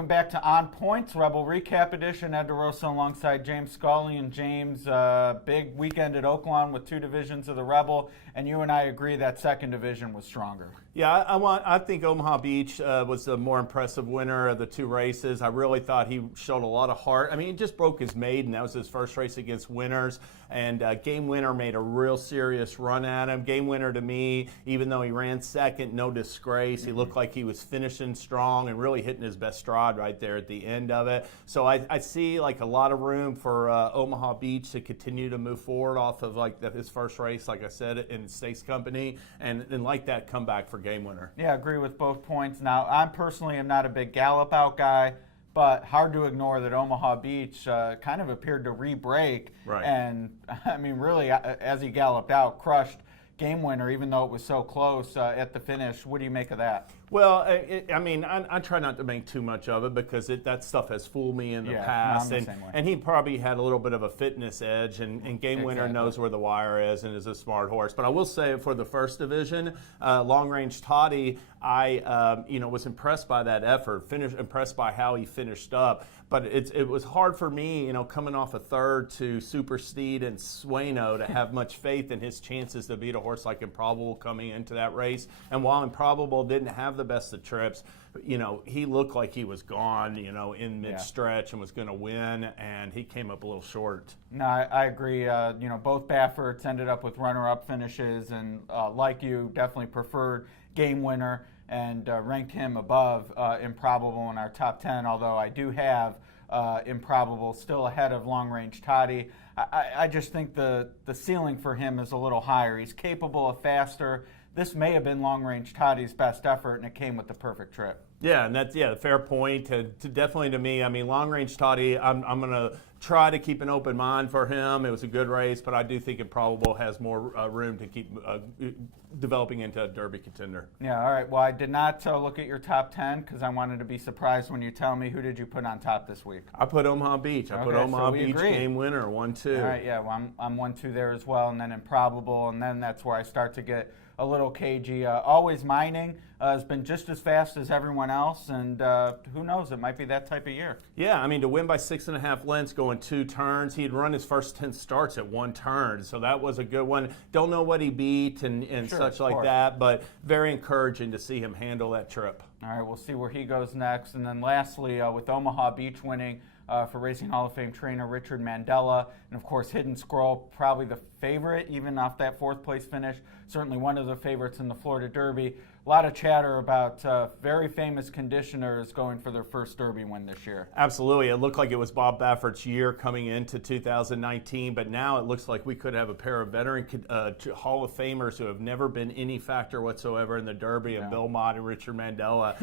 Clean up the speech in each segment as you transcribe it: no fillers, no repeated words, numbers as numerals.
Welcome back to On Points, Rebel Recap Edition. Ed DeRosa alongside James Scully. And James, big weekend at Oaklawn with 2 divisions of the Rebel, and you and I agree that second division was stronger. Yeah, I think Omaha Beach was the more impressive winner of the 2 races. I really thought he showed a lot of heart. I mean, he just broke his maiden. That was his first race against Winners, and Game Winner made a real serious run at him. Game Winner, to me, even though he ran second, no disgrace. He looked like he was finishing strong and really hitting his best stride right there at the end of it. So I see like a lot of room for Omaha Beach to continue to move forward off of like his first race, like I said, in Stakes Company, and like that comeback for Game Winner. Yeah, I agree with both points. Now, I personally am not a big gallop out guy, but hard to ignore that Omaha Beach kind of appeared to re-break. Right. And, I mean, really, as he galloped out, crushed Game Winner, even though it was so close at the finish. What do you make of that? Well, I mean, I try not to make too much of it because that stuff has fooled me in the past. And he probably had a little bit of a fitness edge, and Game Winner knows where the wire is and is a smart horse. But I will say for the first division, Long Range Toddy, I was impressed by that effort, impressed by how he finished up. But it was hard for me, coming off a third to Super Steed and Sueno to have much faith in his chances to beat a horse like Improbable coming into that race. And while Improbable didn't have the best of trips, he looked like he was gone, in mid-stretch and was going to win, and he came up a little short. No, I agree. Both Bafferts ended up with runner-up finishes, and like you, definitely preferred Game Winner and ranked him above Improbable in our top 10, although I do have Improbable still ahead of Long Range Toddy. I just think the ceiling for him is a little higher. He's capable of faster. This may have been Long Range Toddy's best effort, and it came with the perfect trip. Yeah, and that's a fair point. Definitely to me, I mean, Long Range Toddy, I'm going to try to keep an open mind for him. It was a good race, but I do think Improbable has more room to keep developing into a Derby contender. Yeah, all right. Well, I did not look at your top 10 because I wanted to be surprised when you tell me. Who did you put on top this week? I put Omaha Beach. I put Omaha Beach agree. Game Winner, 1-2. All right, yeah, well, I'm 1-2 there as well, and then Improbable, and then that's where I start to get a little cagey. Always Mining has been just as fast as everyone else, and who knows, it might be that type of year. Yeah, I mean, to win by 6.5 lengths going 2 turns, he'd run his first 10 starts at 1 turn, so that was a good one. Don't know what he beat and sure, such like that, but very encouraging to see him handle that trip. All right, we'll see where he goes next. And then lastly, with Omaha Beach winning for Racing Hall of Fame trainer Richard Mandella, and of course Hidden Scroll, probably the favorite, even off that 4th place finish, certainly one of the favorites in the Florida Derby. A lot of chatter about very famous conditioners going for their first Derby win this year. Absolutely. It looked like it was Bob Baffert's year coming into 2019, but now it looks like we could have a pair of veteran Hall of Famers who have never been any factor whatsoever in the Derby, and Bill Mott and Richard Mandella,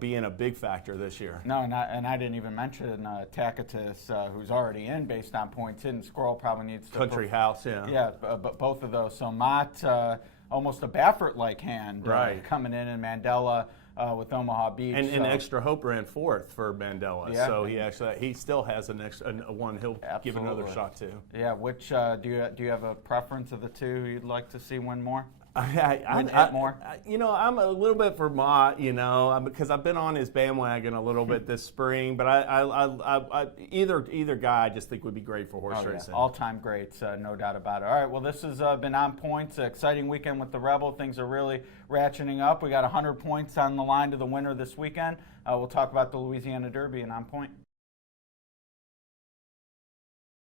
being a big factor this year. No, and I didn't even mention Tacitus, who's already in based on points. Hidden Scroll probably needs to... Country House, yeah. Yeah, but both of those. So Mott... almost a Baffert-like hand coming in, and Mandella with Omaha Beach. And Extra Hope ran 4th for Mandella, so he still has one he'll give another shot to. Yeah, which do you have a preference of the 2 you'd like to see win more? I'm a little bit for Mott, because I've been on his bandwagon a little bit this spring. But either guy I just think would be great for horse racing. All-time greats, no doubt about it. All right, well, this has been On Points. Exciting weekend with the Rebel. Things are really ratcheting up. We got 100 points on the line to the winner this weekend. We'll talk about the Louisiana Derby and On Point.